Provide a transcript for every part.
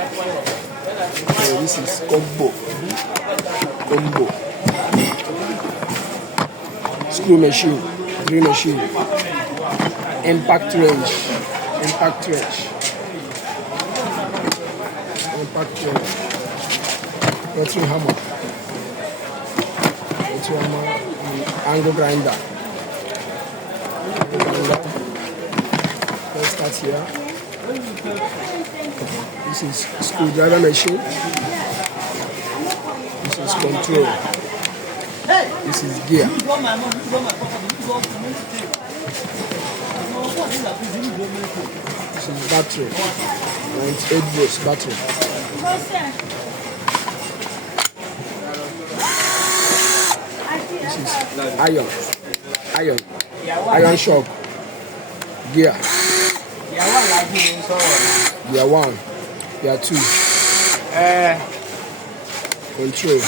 So this is combo. Screw machine, drill machine, impact wrench, rotary hammer, angle grinder. Let's start here. This is screwdriver machine. This is control. This is gear. This is battery. 98 volts battery. This is iron shock. Gear. Gear 1. Gear 2. Control.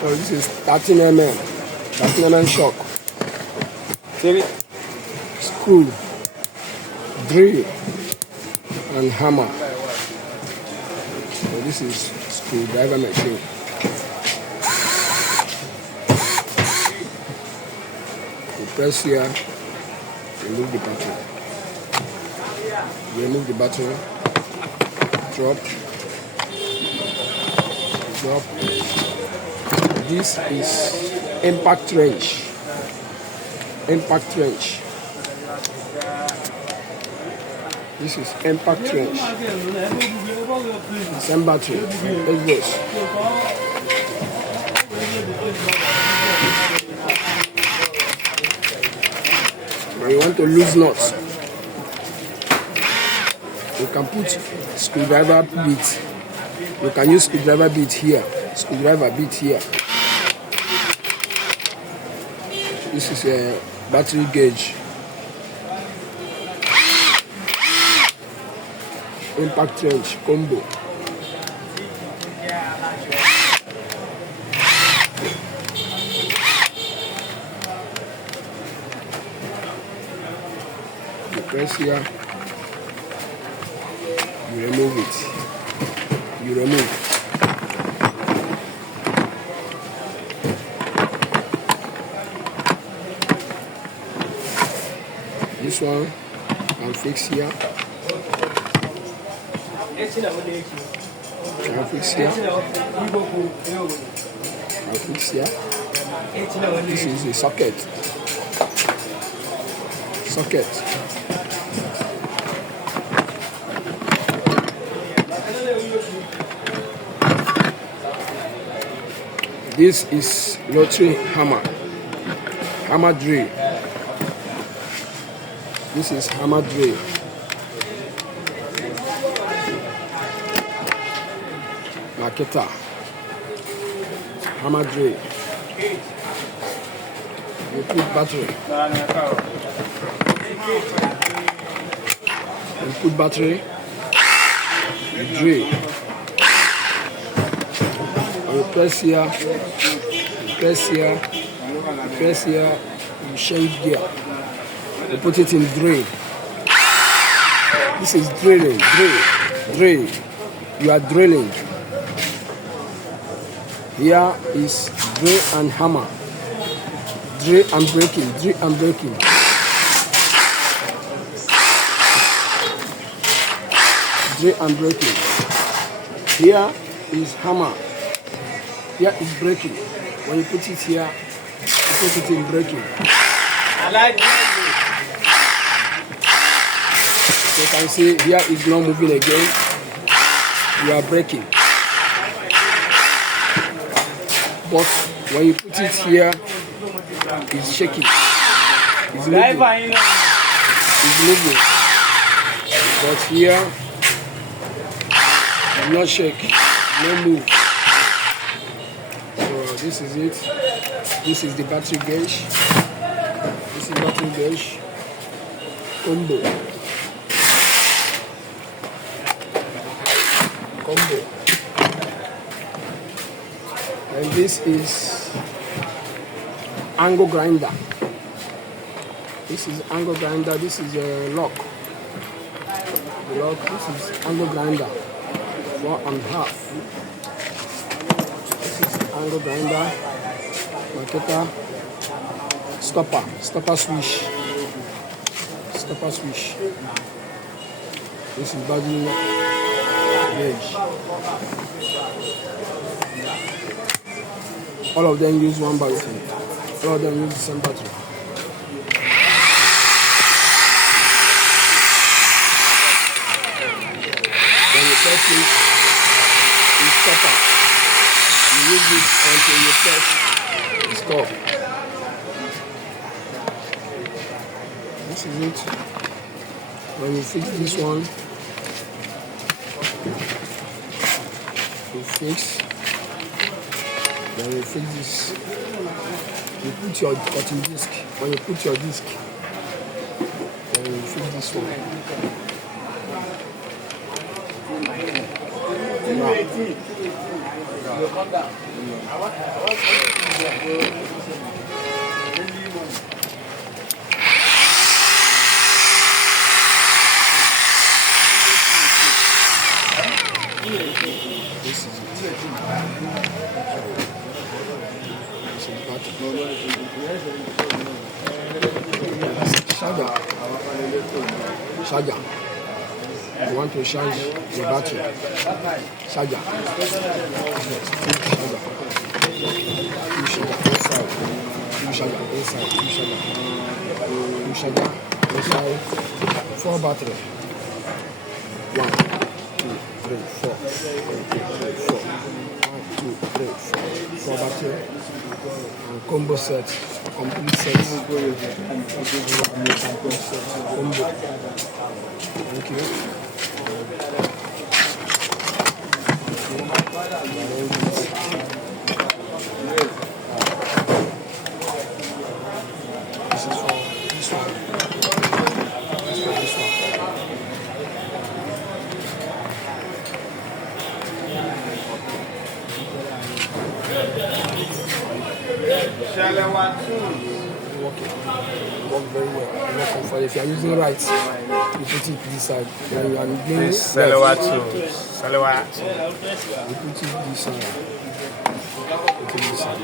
So this is 13 mm shock. Screw, drill, and hammer. So this is screwdriver machine. You press here, remove the battery. Remove the battery. Drop. This is impact wrench. This is impact wrench. Same battery. Let's go. Now you want to lose knots. You can put screwdriver bit. You can use screwdriver bit here. This is a battery gauge. Impact wrench combo. You press here. You remove it. This one can fix here. This is a socket. This is Rotary hammer drill. This is hammer drill. Makita hammer drill. You put battery. You drill. You press here. You change gear. You put it in drill. This is drilling. Drill. You are drilling. Here is drill and hammer. Drill and braking. Here is hammer. Here is braking. When you put it here, you put it in braking. So you can see here is not moving again. You are braking. But when you put it here, it's shaking. It's moving. But here, it's not shake. No move. So this is it. This is the battery gauge. Combo. And this is angle grinder. This is angle grinder. This is a lock. The lock. This is angle grinder. 1.5. This is angle grinder. Makita. Stopper switch. Stopper switch. This is body gauge. All of them use one battery. All of them use the same battery. When you press it, you stop it. You use it until you press stop. This is it. When you fix this one, you fix. Then you fix this. You put your cutting disc. When you put your disc, then you fix this one. This is it. Charger. You want to charge the battery. Charger. Two charger inside. Four battery. 1, 2, 3, 4. 1, 2, 3, 4 battery. And combo set. Complete set. Combo. Thank you. This is for this one. This is for this one. Work very well. If you are using right, you put it this side. When you are doing this left, Salawat. you put it this side. Put it this side.